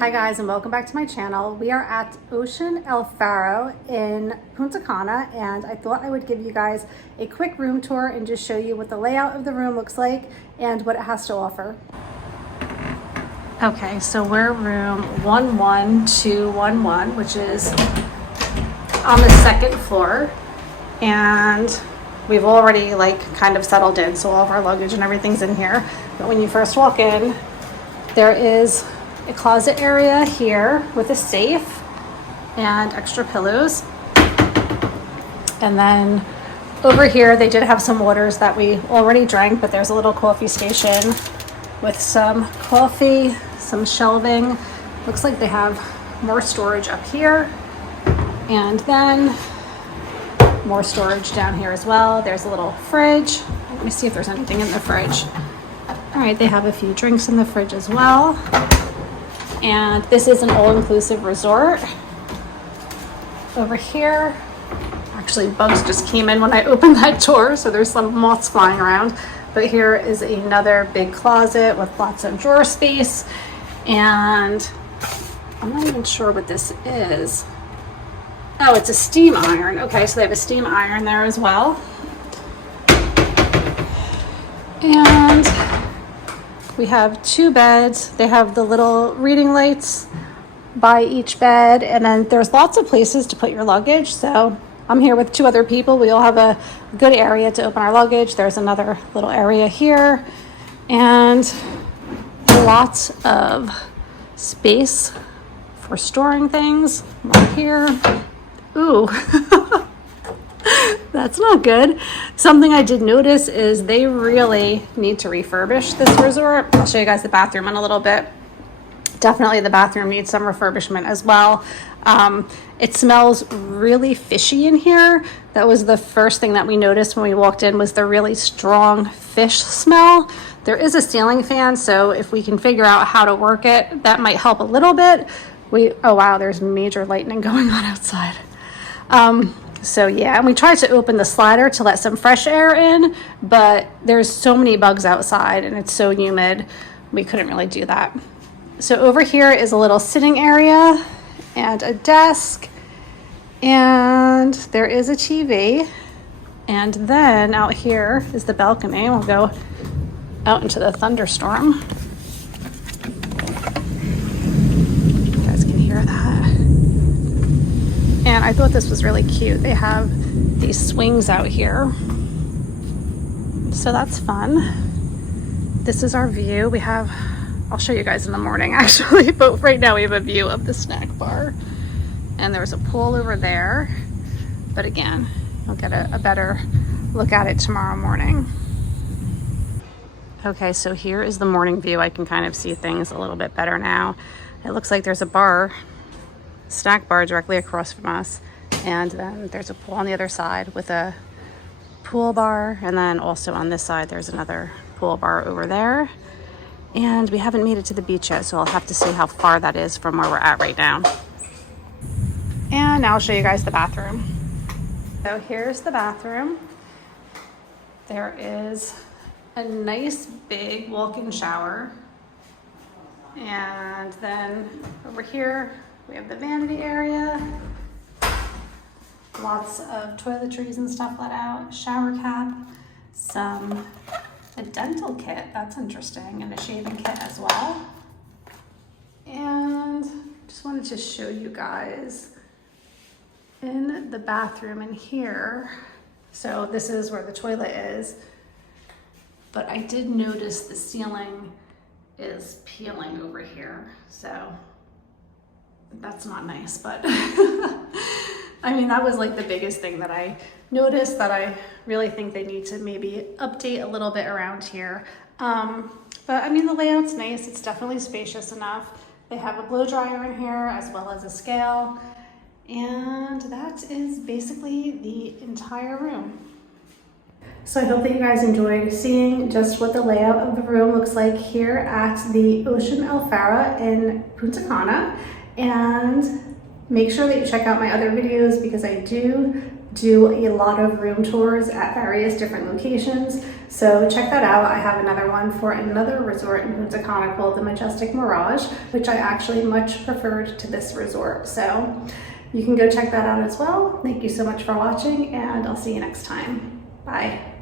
Hi guys, and welcome back to my channel. We are at Ocean El Faro in Punta Cana, and I thought I would give you guys a quick room tour and just show you what the layout of the room looks like and what it has to offer. Okay, so we're room 11211, which is on the second floor, and we've already kind of settled in, so all of our luggage and everything's in here. But when you first walk in, there is a closet area here with a safe and extra pillows. And then over here, they did have some waters that we already drank, but there's a little coffee station with some coffee, some shelving. Looks like they have more storage up here. And then more storage down here as well. There's a little fridge. Let me see if there's anything in the fridge. All right, they have a few drinks in the fridge as well. And this is an all-inclusive resort. Over here, actually bugs just came in when I opened that door, so there's some moths flying around. But here is another big closet with lots of drawer space. And I'm not even sure what this is. Oh, it's a steam iron. Okay, so they have a steam iron there as well. And we have two beds. They have the little reading lights by each bed, and then there's lots of places to put your luggage. So I'm here with two other people. We all have a good area to open our luggage. There's another little area here, and lots of space for storing things. One here. Ooh. That's not good. Something I did notice is they really need to refurbish this resort. I'll show you guys the bathroom in a little bit. Definitely the bathroom needs some refurbishment as well. It smells really fishy in here. That was the first thing that we noticed when we walked in, was the really strong fish smell. There is a ceiling fan, so if we can figure out how to work it, that might help a little bit. Oh wow, there's major lightning going on outside. So yeah, and we tried to open the slider to let some fresh air in, but there's so many bugs outside and it's so humid, we couldn't really do that. So over here is a little sitting area and a desk, and there is a TV. And then out here is the balcony. We'll go out into the thunderstorm. You guys can hear that. And I thought this was really cute. They have these swings out here. So that's fun. This is our view. We have, I'll show you guys in the morning actually, but right now we have a view of the snack bar. And there's a pool over there. But again, we'll get a better look at it tomorrow morning. Okay, so here is the morning view. I can kind of see things a little bit better now. It looks like there's a bar, snack bar directly across from us, and then there's a pool on the other side with a pool bar, and then also on this side there's another pool bar over there. And we haven't made it to the beach yet, so I'll have to see how far that is from where we're at right now. And now I'll show you guys the bathroom. So here's the bathroom. There is a nice big walk-in shower, and then over here we have the vanity area, lots of toiletries and stuff let out, shower cap, a dental kit, that's interesting, and a shaving kit as well. And just wanted to show you guys in the bathroom in here. So this is where the toilet is, but I did notice the ceiling is peeling over here, so that's not nice, but I mean, that was like the biggest thing that I noticed that I really think they need to maybe update a little bit around here. But I mean, the layout's nice. It's definitely spacious enough. They have a blow dryer in here as well as a scale. And that is basically the entire room. So I hope that you guys enjoyed seeing just what the layout of the room looks like here at the Ocean El Faro in Punta Cana. And make sure that you check out my other videos, because I do do a lot of room tours at various different locations. So check that out. I have another one for another resort in Punta Cana called the Majestic Mirage, which I actually much preferred to this resort. So you can go check that out as well. Thank you so much for watching, and I'll see you next time. Bye.